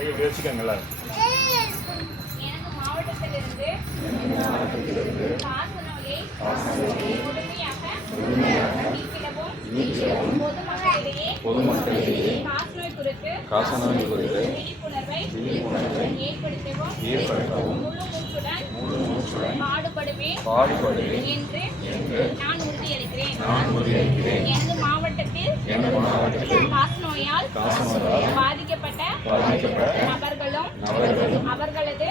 யோசிக்கங்களா? எனது மாவட்டத்திலிருந்து காச நோயை முழுமையாக நீக்கிடவும் பொதுமக்களிடையே காசநோய் குறித்து விழிப்புணர்வை ஏற்படுத்தவும் முழு மூச்சுடன் பாடுபடுவேன் என்று நான் உறுதியளிக்கிறேன். எனது மாவட்டத்தில் காசநோயால் பாதிக்கப்பட்ட நபர்களும் அவர்களது